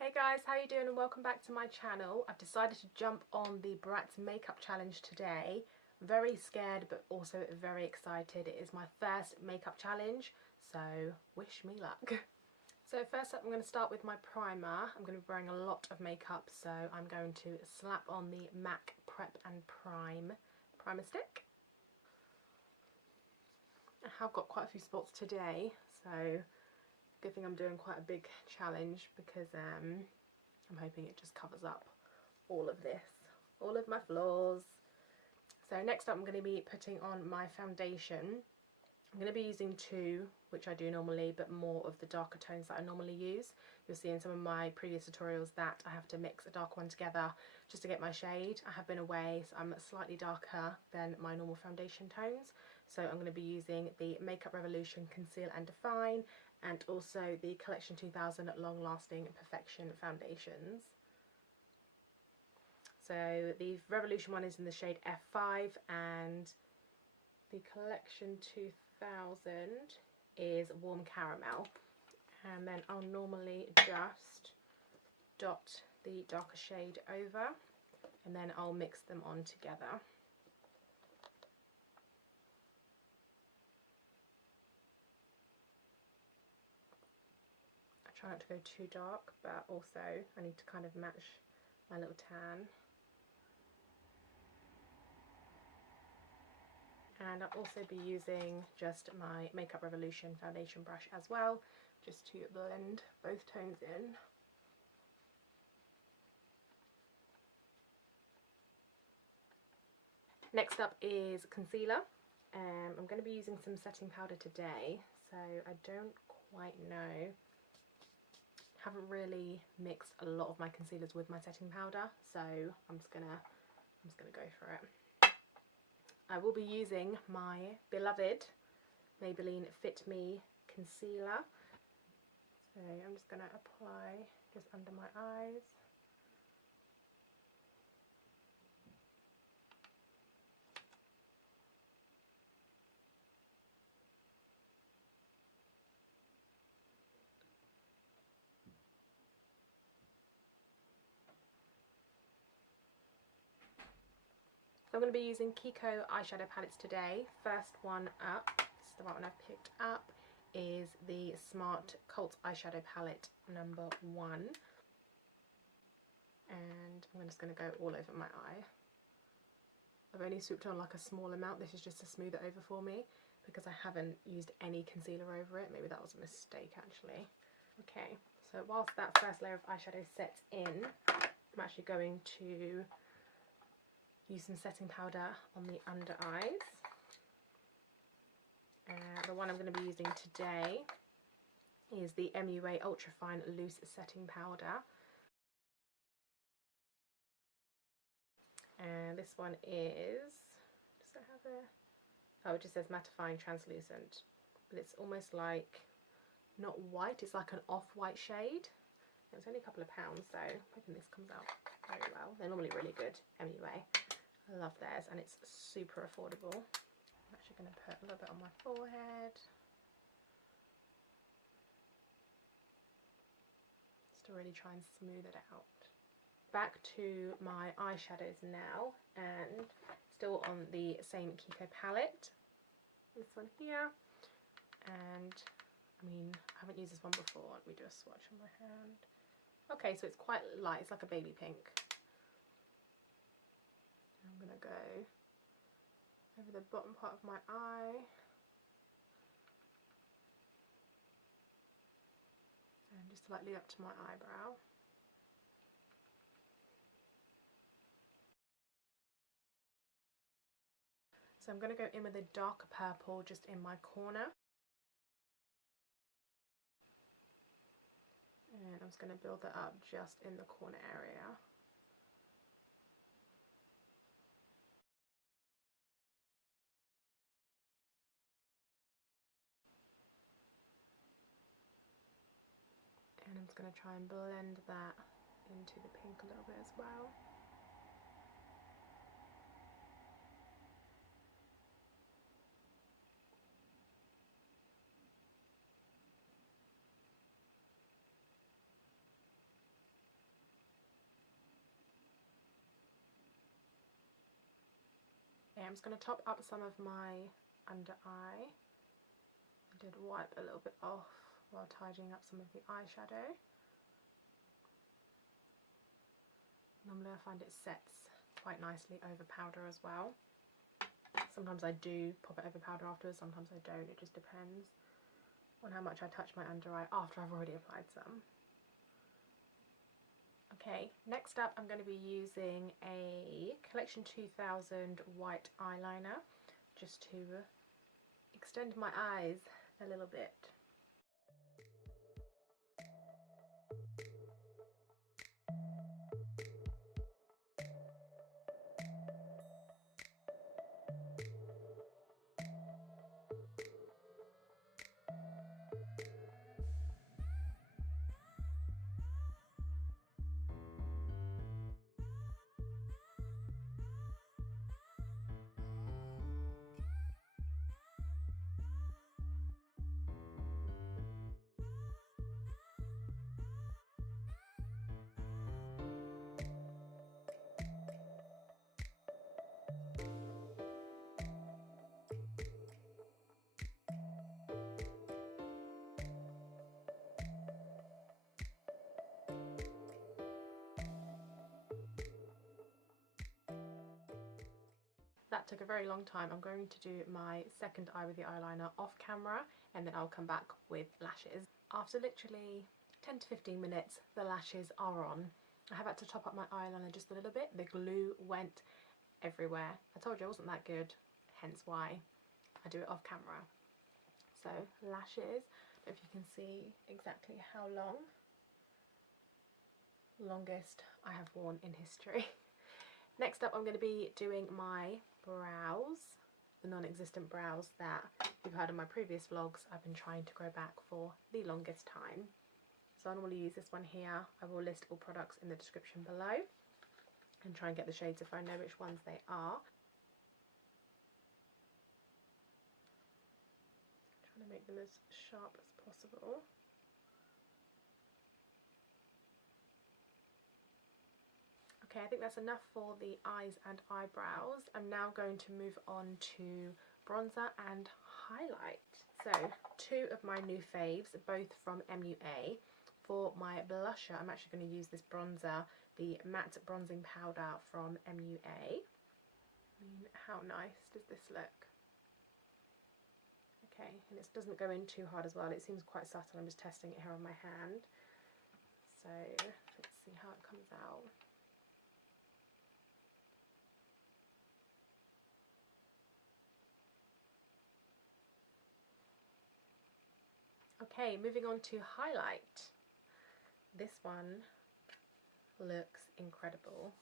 Hey guys, how you doing and welcome back to my channel. I've decided to jump on the Bratz makeup challenge today. Very scared but also very excited. It is my first makeup challenge, so wish me luck. So first up I'm going to start with my primer. I'm going to be wearing a lot of makeup, so I'm going to slap on the MAC Prep and Prime primer stick. I have got quite a few spots today, so good thing I'm doing quite a big challenge because I'm hoping it just covers up all of this, all of my flaws. So next up I'm going to be putting on my foundation. I'm going to be using two, which I do normally, but more of the darker tones that I normally use. You'll see in some of my previous tutorials that I have to mix a darker one together just to get my shade. I have been away, so I'm slightly darker than my normal foundation tones. So I'm going to be using the Makeup Revolution Conceal and Define and also the Collection 2000 Long Lasting Perfection foundations. So the Revolution one is in the shade F5 and the Collection 2000 is Warm Caramel. And then I'll normally just dot the darker shade over and then I'll mix them on together. I try not to go too dark, but also I need to kind of match my little tan. And I'll also be using just my Makeup Revolution foundation brush as well, just to blend both tones in. Next up is concealer. I'm going to be using some setting powder today, so I don't quite know. Haven't really mixed a lot of my concealers with my setting powder, so I'm just gonna go for it. I will be using my beloved Maybelline Fit Me concealer. So I'm just going to apply just under my eyes. So I'm going to be using KIKO eyeshadow palettes today. First one up, this is the right one I've picked up, is the Smart Cult eyeshadow palette number 1. And I'm just going to go all over my eye. I've only swooped on like a small amount. This is just to smooth it over for me because I haven't used any concealer over it. Maybe that was a mistake actually. Okay, so whilst that first layer of eyeshadow sets in, I'm actually going to use some setting powder on the under eyes. The one I'm going to be using today is the MUA Ultra Fine Loose Setting Powder. And this one is, does it have a, oh, it just says Mattifying Translucent. But it's almost like, not white, it's like an off-white shade. It's only a couple of pounds, so I'm hoping this comes out very well. They're normally really good, MUA. I love theirs and it's super affordable. I'm actually going to put a little bit on my forehead. Just to really try and smooth it out. Back to my eyeshadows now, and still on the same KIKO palette. This one here. And I mean, I haven't used this one before. Let me do a swatch on my hand. Okay, so it's quite light, it's like a baby pink. I'm going to go over the bottom part of my eye and just lightly up to my eyebrow. So I'm going to go in with a darker purple just in my corner. And I'm just going to build that up just in the corner area. And I'm just going to try and blend that into the pink a little bit as well. Okay, I'm just going to top up some of my under eye. I did wipe a little bit off while tidying up some of the eyeshadow. Normally I find it sets quite nicely over powder as well. Sometimes I do pop it over powder afterwards, sometimes I don't, it just depends on how much I touch my under eye after I've already applied some. Okay, next up I'm going to be using a Collection 2000 white eyeliner just to extend my eyes a little bit. That took a very long time. I'm going to do my second eye with the eyeliner off camera and then I'll come back with lashes. After literally 10 to 15 minutes, the lashes are on. I have had to top up my eyeliner just a little bit. The glue went everywhere. I told you I wasn't that good, hence why I do it off camera. So lashes, if you can see exactly how long. Longest I have worn in history. Next up I'm going to be doing my brows, the non-existent brows that you've heard in my previous vlogs. I've been trying to grow back for the longest time. So I normally use this one here. I will list all products in the description below and try and get the shades if I know which ones they are. Trying to make them as sharp as possible. Okay, I think that's enough for the eyes and eyebrows. I'm now going to move on to bronzer and highlight. So, two of my new faves, both from MUA. For my blusher, I'm actually going to use this bronzer, the matte bronzing powder from MUA. I mean, how nice does this look? Okay, and it doesn't go in too hard as well. It seems quite subtle. I'm just testing it here on my hand. So, let's see how it comes out. Okay, moving on to highlight. This one looks incredible.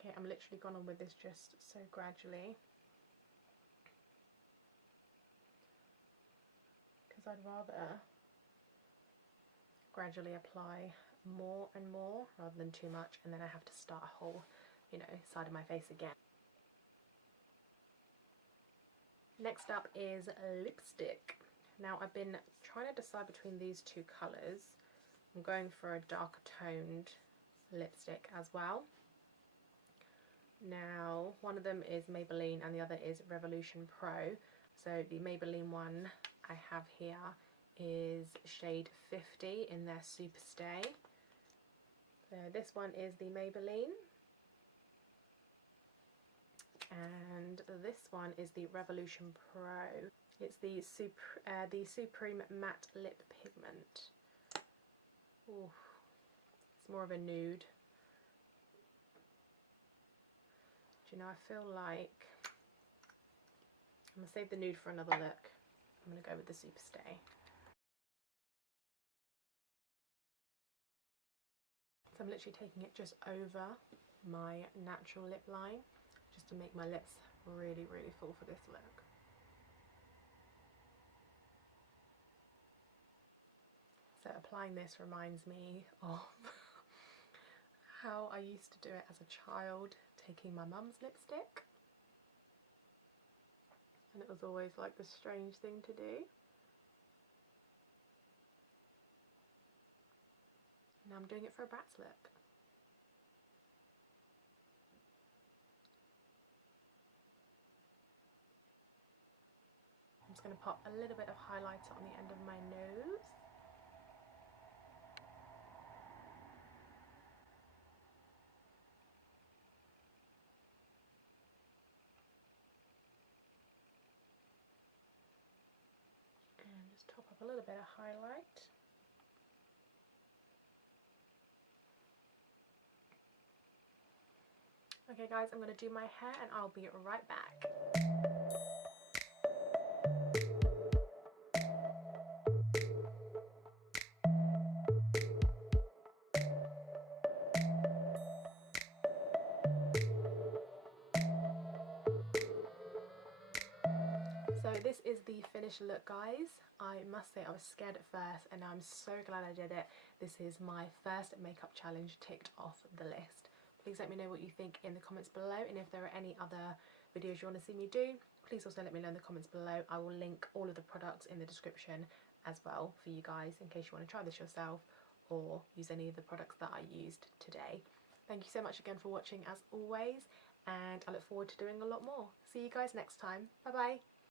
Okay, I'm literally gone on with this just so gradually, because I'd rather gradually apply more and more rather than too much and then I have to start a whole, you know, side of my face again. Next up is lipstick. Now I've been trying to decide between these two colours. I'm going for a darker toned lipstick as well. Now one of them is Maybelline and the other is Revolution Pro. So the Maybelline one I have here is shade 50 in their Super Stay. So this one is the Maybelline and this one is the Revolution Pro. It's the Supreme Matte Lip Pigment. Ooh, it's more of a nude. Do you know, I feel like I'm going to save the nude for another look. I'm going to go with the Super Stay. So I'm literally taking it just over my natural lip line, just to make my lips really, really full for this look. So applying this reminds me of how I used to do it as a child, taking my mum's lipstick. And it was always like the strange thing to do. Now I'm doing it for a Bratz look. I'm just going to pop a little bit of highlighter on the end of my nose. And just top up a little bit of highlight. Okay guys, I'm going to do my hair and I'll be right back. So this is the finished look, guys. I must say I was scared at first and I'm so glad I did it. This is my first makeup challenge ticked off the list. Please let me know what you think in the comments below, and if there are any other videos you want to see me do, please also let me know in the comments below. I will link all of the products in the description as well for you guys in case you want to try this yourself or use any of the products that I used today. Thank you so much again for watching as always, and I look forward to doing a lot more. See you guys next time. Bye bye.